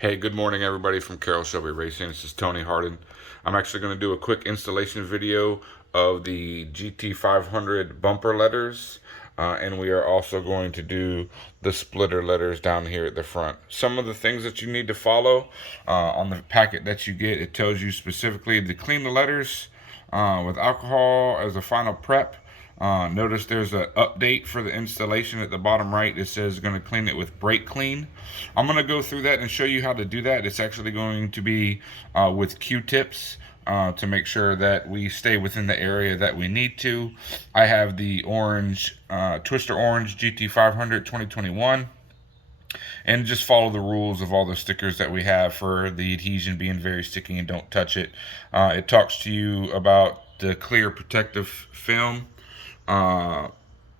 Hey, good morning everybody from Carroll Shelby Racing. This is Tony Harden. I'm actually going to do a quick installation video of the GT500 bumper letters, and we are also going to do the splitter letters down here at the front. Some of the things that you need to follow on the packet that you get, it tells you specifically to clean the letters with alcohol as a final prep. Notice there's an update for the installation at the bottom right that says going to clean it with brake clean. I'm going to go through that and show you how to do that. It's actually going to be with Q-tips to make sure that we stay within the area that we need to. I have the orange, Twister Orange GT500 2021. And just follow the rules of all the stickers that we have for the adhesion being very sticky and don't touch it. It talks to you about the clear protective film.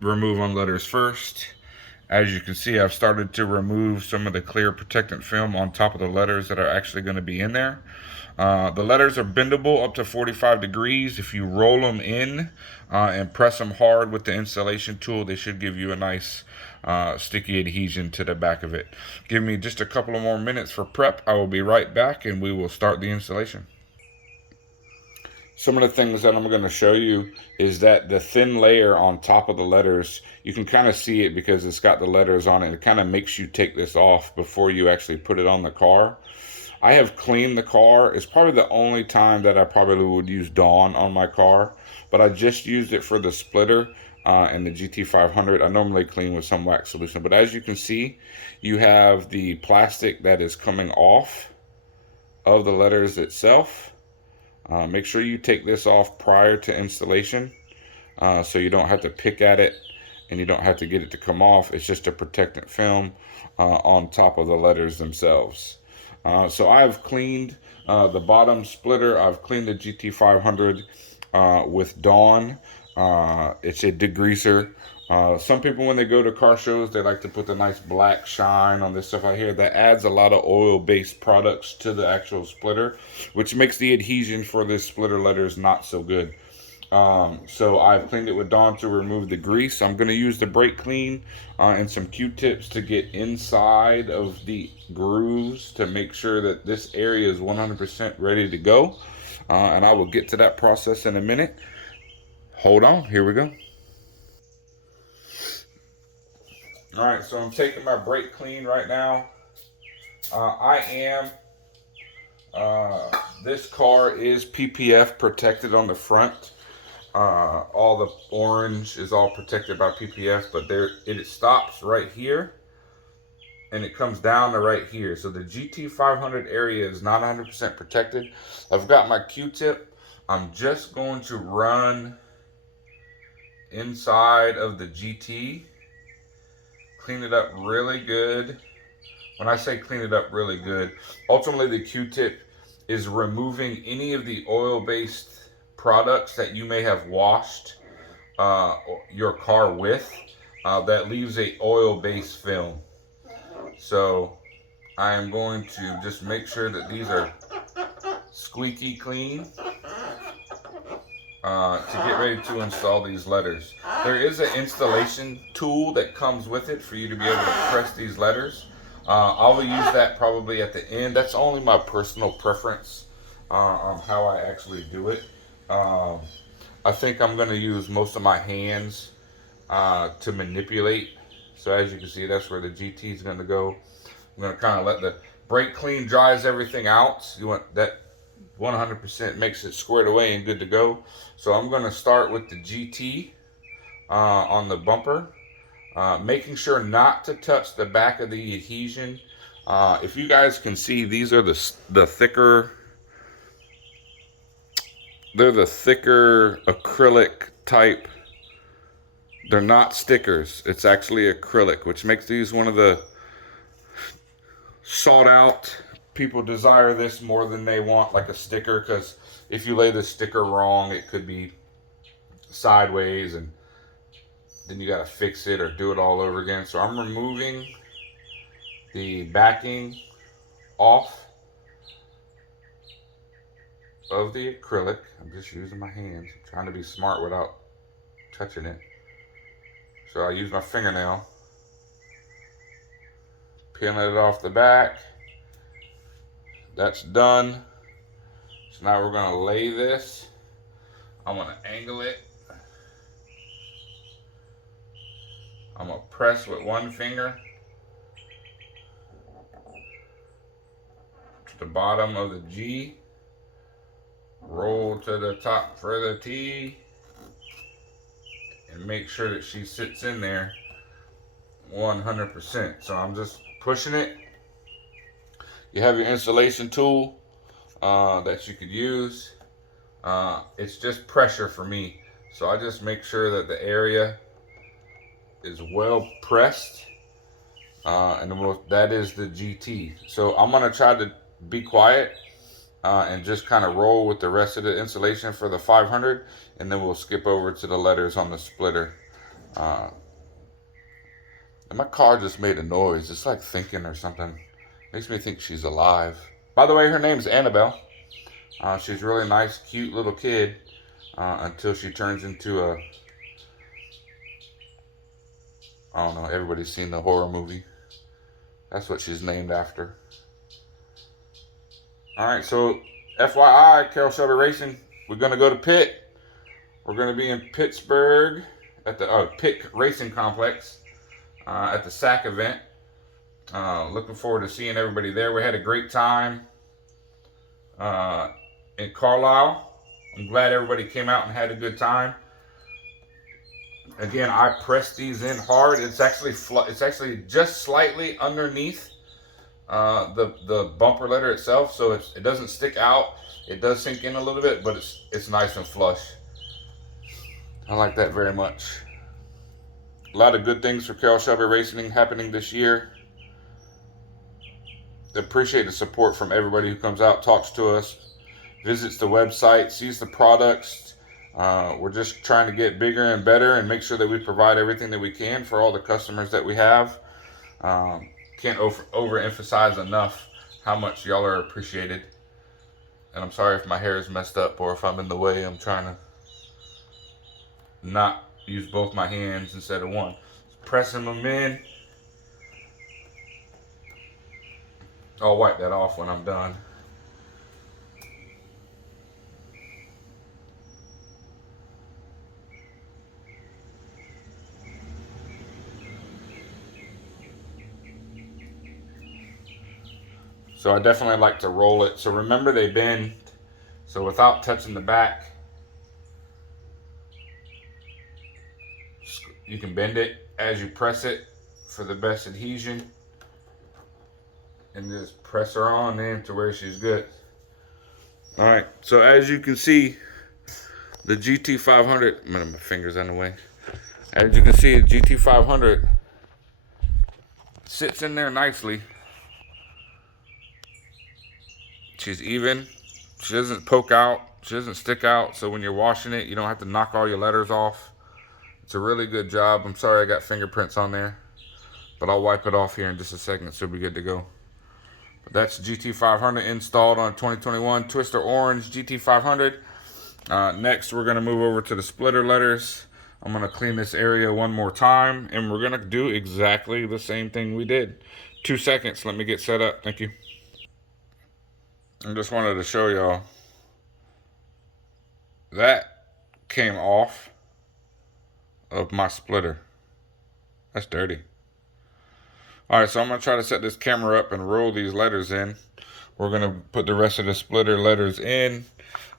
Remove on letters first. As you can see, I've started to remove some of the clear protectant film on top of the letters that are actually going to be in there. The letters are bendable up to 45 degrees. If you roll them in and press them hard with the installation tool, they should give you a nice sticky adhesion to the back of it. Give me just a couple of more minutes for prep. I will be right back and we will start the installation. Some of the things that I'm going to show you is that the thin layer on top of the letters, you can kind of see it because it's got the letters on it. It kind of makes you take this off before you actually put it on the car. I have cleaned the car. It's probably the only time that I probably would use Dawn on my car, but I just used it for the splitter and the GT500. I normally clean with some wax solution, but as you can see, you have the plastic that is coming off of the letters itself. Make sure you take this off prior to installation so you don't have to pick at it and you don't have to get it to come off. It's just a protectant film on top of the letters themselves. So I've cleaned the bottom splitter. I've cleaned the GT500 with Dawn. It's a degreaser. Some people, when they go to car shows, they like to put the nice black shine on this stuff out here. That adds a lot of oil-based products to the actual splitter, which makes the adhesion for this splitter letters not so good. So I've cleaned it with Dawn to remove the grease. I'm going to use the brake clean and some Q-tips to get inside of the grooves to make sure that this area is 100% ready to go. And I will get to that process in a minute. Hold on, here we go. All right, so I'm taking my brake clean right now. This car is PPF protected on the front. All the orange is all protected by PPF, but it stops right here and it comes down to right here. So the GT500 area is not 100% protected. I've got my Q-tip. I'm just going to run inside of the GT. Clean it up really good. When I say clean it up really good, ultimately the Q-tip is removing any of the oil-based products that you may have washed your car with that leaves a oil-based film. So I am going to just make sure that these are squeaky clean to get ready to install these letters. There is an installation tool that comes with it for you to be able to press these letters. I will use that probably at the end. That's only my personal preference on how I actually do it. I think I'm going to use most of my hands to manipulate. So as you can see, that's where the GT is going to go. I'm going to kind of let the brake clean dries everything out. You want that 100% makes it squared away and good to go. So I'm going to start with the GT on the bumper, making sure not to touch the back of the adhesion. If you guys can see, these are the thicker, they're the thicker acrylic type. They're not stickers. It's actually acrylic, which makes these one of the sought out. People desire this more than they want like a sticker, because if you lay the sticker wrong, it could be sideways and then you got to fix it or do it all over again. So I'm removing the backing off of the acrylic. I'm just using my hands. I'm trying to be smart without touching it. So I use my fingernail, peeling it off the back. That's done. So now we're gonna lay this. I'm gonna angle it. I'm gonna press with one finger to the bottom of the G. Roll to the top for the T. And make sure that she sits in there 100%. So I'm just pushing it. You have your installation tool that you could use. It's just pressure for me. So I just make sure that the area is well pressed. And that is the GT. So I'm gonna try to be quiet and just kind of roll with the rest of the installation for the 500, and then we'll skip over to the letters on the splitter. And my car just made a noise. It's like thinking or something. Makes me think she's alive. By the way, her name's Annabelle. She's a really nice, cute little kid until she turns into a, I don't know, everybody's seen the horror movie. That's what she's named after. Alright, so FYI, Carroll Shelby Racing, we're going to go to Pitt. We're going to be in Pittsburgh at the Pitt Racing Complex at the SAC event. Looking forward to seeing everybody there. We had a great time in Carlisle. I'm glad everybody came out and had a good time. Again, I pressed these in hard. It's actually just slightly underneath the bumper letter itself, so it doesn't stick out. It does sink in a little bit, but it's nice and flush. I like that very much. A lot of good things for Carroll Shelby Racing happening this year. Appreciate the support from everybody who comes out, talks to us, visits the website, sees the products. We're just trying to get bigger and better and make sure that we provide everything that we can for all the customers that we have. Can't overemphasize enough how much y'all are appreciated. And I'm sorry if my hair is messed up or if I'm in the way. I'm trying to not use both my hands instead of one. Pressing them in. I'll wipe that off when I'm done. So I definitely like to roll it. So remember, they bend. So without touching the back, you can bend it as you press it for the best adhesion. And just press her on in to where she's good. All right, so as you can see, the GT500, my finger's in the way. As you can see, the GT500 sits in there nicely. She's even. She doesn't poke out. She doesn't stick out. So when you're washing it, you don't have to knock all your letters off. It's a really good job. I'm sorry I got fingerprints on there, but I'll wipe it off here in just a second, so we'll be good to go. But that's GT500 installed on 2021 Twister Orange GT500. Next, we're going to move over to the splitter letters. I'm going to clean this area one more time, and we're going to do exactly the same thing we did. 2 seconds. Let me get set up. Thank you. I just wanted to show y'all that came off of my splitter. That's dirty. Alright, so I'm going to try to set this camera up and roll these letters in. We're going to put the rest of the splitter letters in.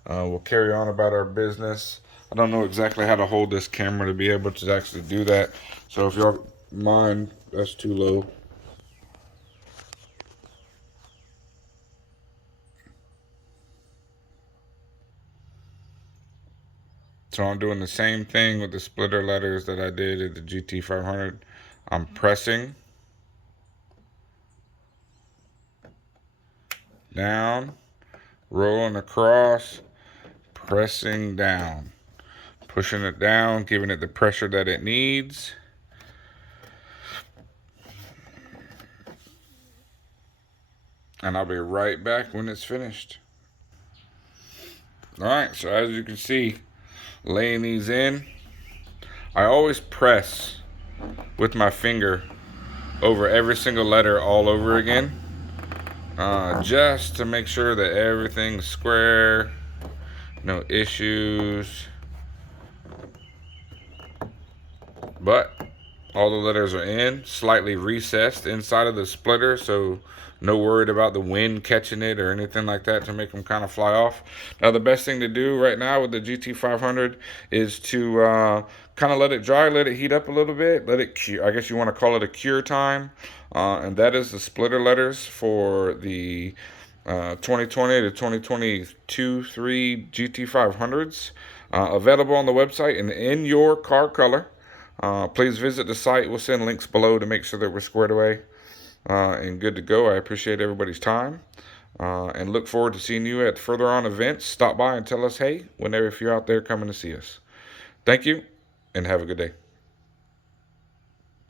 We'll carry on about our business. I don't know exactly how to hold this camera to be able to actually do that. So if y'all mind, that's too low. So I'm doing the same thing with the splitter letters that I did at the GT500. I'm pressing down, rolling across, pressing down, pushing it down, giving it the pressure that it needs. And I'll be right back when it's finished. Alright, so as you can see, laying these in, I always press with my finger over every single letter all over again. just to make sure that everything's square, no issues. But all the letters are in, slightly recessed inside of the splitter, so no worried about the wind catching it or anything like that to make them kind of fly off. Now the best thing to do right now with the GT500 is to kind of let it dry, let it heat up a little bit, let it cure. I guess you want to call it a cure time, and that is the splitter letters for the 2020 to 2022 3 GT500s, available on the website and in your car color. Please visit the site. We'll send links below to make sure that we're squared away and good to go. I appreciate everybody's time and look forward to seeing you at further on events. Stop by and tell us hey whenever if you're out there coming to see us. Thank you and have a good day.